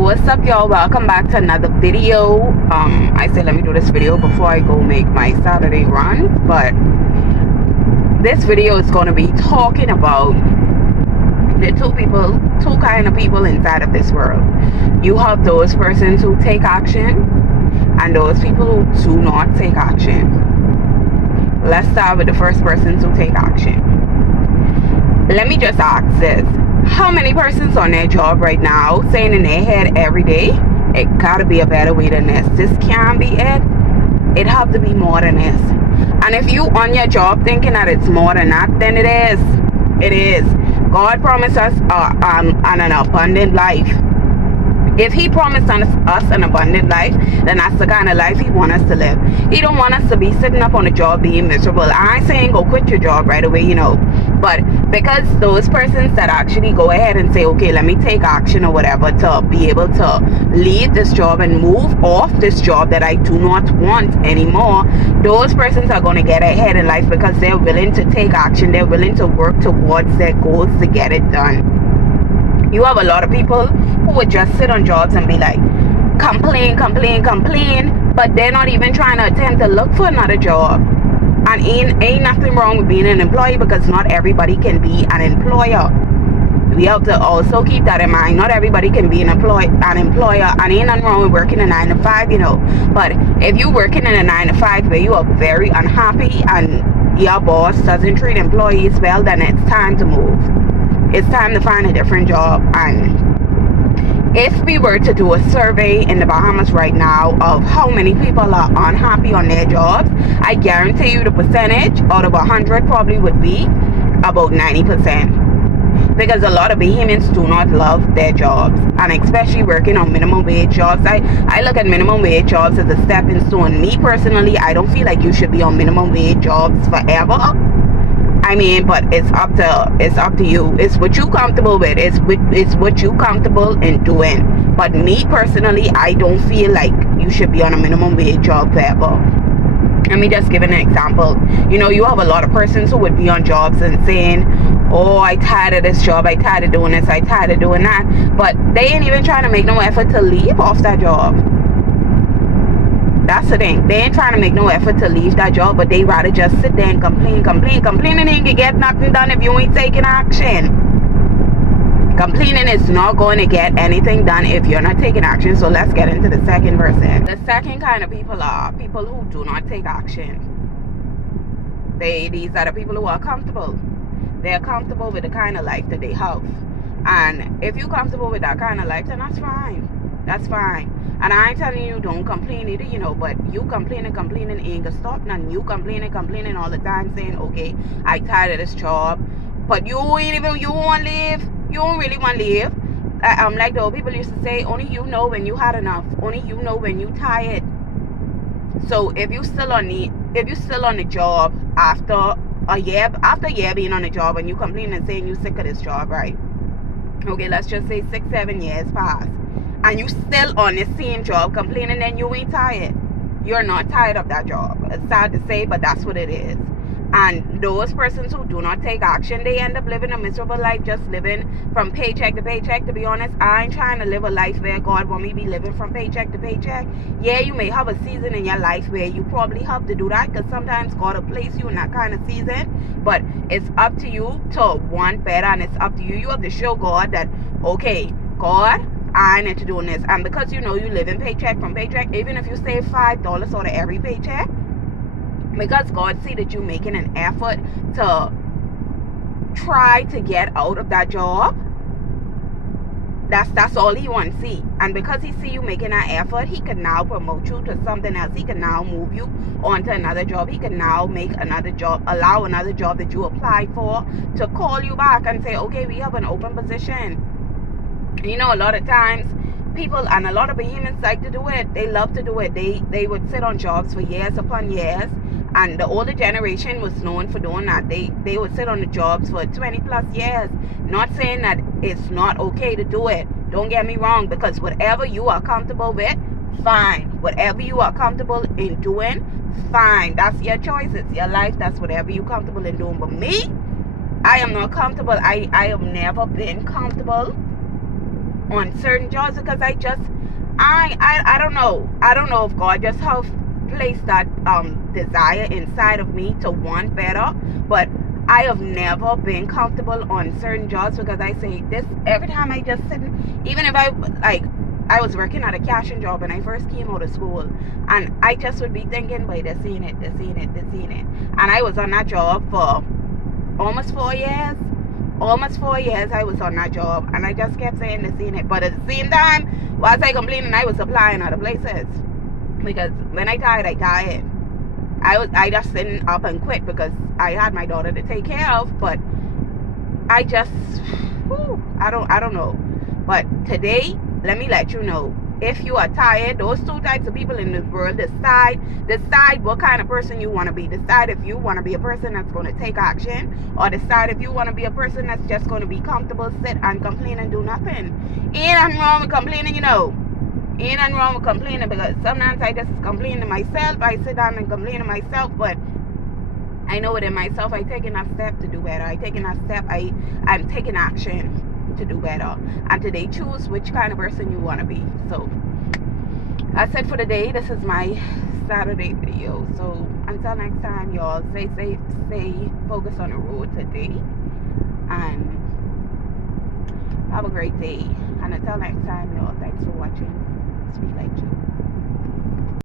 What's up, y'all? Welcome back to another video. I said let me do this video before I go make my Saturday run, but this video is going to be talking about the two kind of people inside of this world. You have those persons who take action and those people who do not take action. Let's start with the first persons who take action. Let me just ask this: how many persons on their job right now saying in their head every day, it gotta be a better way than this, this can't be it, it have to be more than this? And if you on your job thinking that it's more than that, then it is. God promised us an abundant life. If he promised us an abundant life, then that's the kind of life he wants us to live. He don't want us to be sitting up on the job being miserable. I ain't saying go quit your job right away, but because those persons that actually go ahead and say, okay, let me take action or whatever to be able to leave this job and move off this job that I do not want anymore, those persons are going to get ahead in life because they're willing to take action. They're willing to work towards their goals to get it done. You have a lot of people who would just sit on jobs and be like, complain, but they're not even trying to attempt to look for another job. And ain't nothing wrong with being an employee, because not everybody can be an employer. We have to also keep that in mind. Not everybody can be an employer, and ain't nothing wrong with working a 9 to 5, But if you're working in a 9 to 5 where you are very unhappy and your boss doesn't treat employees well, then it's time to move. It's time to find a different job. And if we were to do a survey in the Bahamas right now of how many people are unhappy on their jobs, I guarantee you the percentage out of 100 probably would be about 90%. Because a lot of Bahamians do not love their jobs, and especially working on minimum wage jobs. I look at minimum wage jobs as a stepping stone. Me personally, I don't feel like you should be on minimum wage jobs forever. I mean, but it's up to you. It's what you comfortable with. It's what you comfortable in doing. But me personally, I don't feel like you should be on a minimum wage job forever. Let me just give an example. You have a lot of persons who would be on jobs and saying, oh, I tired of this job, I tired of doing this, I tired of doing that. But they ain't even trying to make no effort to leave off that job. That's the thing. They ain't trying to make no effort to leave that job, but they rather just sit there and complain, and ain't gonna get nothing done if you ain't taking action. Complaining is not going to get anything done if you're not taking action. So let's get into the second person. The second kind of people are people who do not take action. These are the people who are comfortable. They're comfortable with the kind of life that they have. And if you're comfortable with that kind of life, then that's fine. That's fine. And I ain't telling you don't complain either, but you complaining ain't gonna stop nothing. You complaining all the time saying, okay, I tired of this job, but you won't leave. You don't really want to leave. Like the old people used to say, only you know when you had enough. Only you know when you tired. So if you still on the job after a year being on the job, and you complain and saying you sick of this job, right? Okay, let's just say 6-7 years pass, and you still on the same job complaining, then you ain't tired. You're not tired of that job. It's sad to say, but that's what it is. And those persons who do not take action, they end up living a miserable life, just living from paycheck to paycheck. To be honest, I ain't trying to live a life where God want me to be living from paycheck to paycheck. Yeah, you may have a season in your life where you probably have to do that, because sometimes God will place you in that kind of season. But it's up to you to want better, and it's up to you. You have to show God that, okay, God, I need to do this. And because you live in paycheck from paycheck, even if you save $5 out of every paycheck, because God see that you making an effort to try to get out of that job, that's all he wants to see. And because he see you making that effort, he can now promote you to something else. He can now move you on to another job. He can now make another job, allow another job that you applied for to call you back and say, okay, we have an open position. A lot of times people, and a lot of Bahamians like to do it. They love to do it. They would sit on jobs for years upon years, and the older generation was known for doing that. They would sit on the jobs for 20 plus years. Not saying that it's not okay to do it, don't get me wrong, because whatever you are comfortable with, fine. Whatever you are comfortable in doing, fine. That's your choice. It's your life. That's whatever you're comfortable in doing. But me, I am not comfortable. I have never been comfortable on certain jobs because I don't know. I don't know if God just have placed that desire inside of me to want better, but I have never been comfortable on certain jobs because I say this every time I just sit, even if I was working at a cashing job when I first came out of school, and I just would be thinking, wait, they're seeing it. And I was on that job for almost 4 years. Almost 4 years I was on that job, and I just kept saying they're seeing it. But at the same time, whilst I complaining, I was applying other places. Because when I tired, I tired. I just didn't up and quit because I had my daughter to take care of, but I just, I don't know. But today, let me let you know, if you are tired, those two types of people in this world, decide what kind of person you want to be. Decide if you want to be a person that's going to take action, or decide if you want to be a person that's just going to be comfortable, sit and complain and do nothing. Ain't nothing wrong with complaining, you know. Ain't nothing wrong with complaining, because sometimes I just complain to myself. I sit down and complain to myself, but I know within myself, I taking a step to do better. I taking a step, I'm taking action to do better, and today choose which kind of person you want to be. So that's it for the day. This is my Saturday video. So until next time, y'all, stay safe, stay focused on the road today, and have a great day. And until next time, y'all, thanks for watching. Sweet like you.